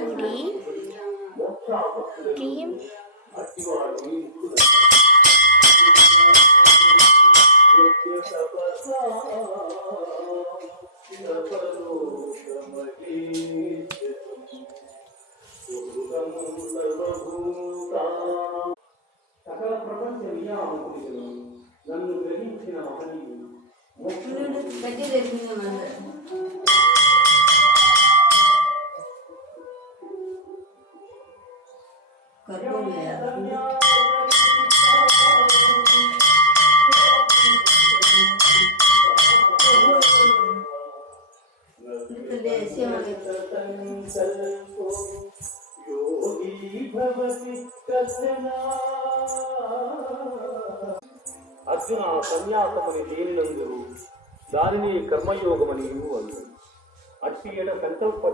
ಪುಡಿ ಕ್ರೀಮ್ సకల ప్రపంచ నియామకులు నన్ను గ్రహించిన మహనీయులు అర్జున సన్యాసముని దేనినందురు దానిని కర్మయోగమని అట్టి సంకల్ప